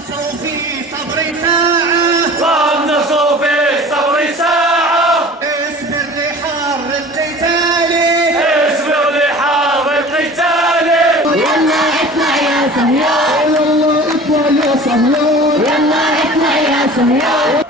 النصر في صبر ساعة، والنصر في صبر ساعة. اصبر لحر القتال، اصبر لحر القتال. يلا اطلع يا سهيان، يلا اطلع يا سهيان، يلا اطلع يا سهيان.